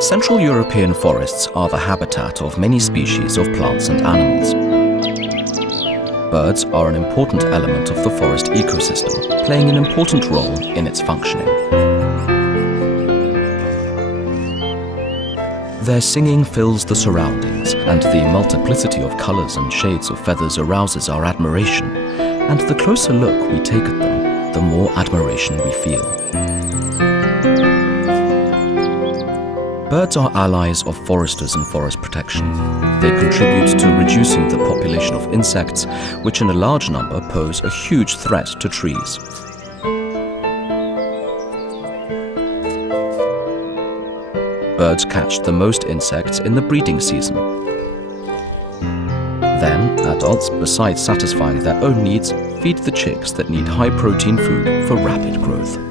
Central European forests are the habitat of many species of plants and animals. Birds are an important element of the forest ecosystem, playing an important role in its functioning. Their singing fills the surroundings, and the multiplicity of colors and shades of feathers arouses our admiration. And the closer look we take at them, the more admiration we feel. Birds are allies of foresters and forest protection. They contribute to reducing the population of insects, which in a large number pose a huge threat to trees. Birds catch the most insects in the breeding season. Then, adults, besides satisfying their own needs, feed the chicks that need high-protein food for rapid growth.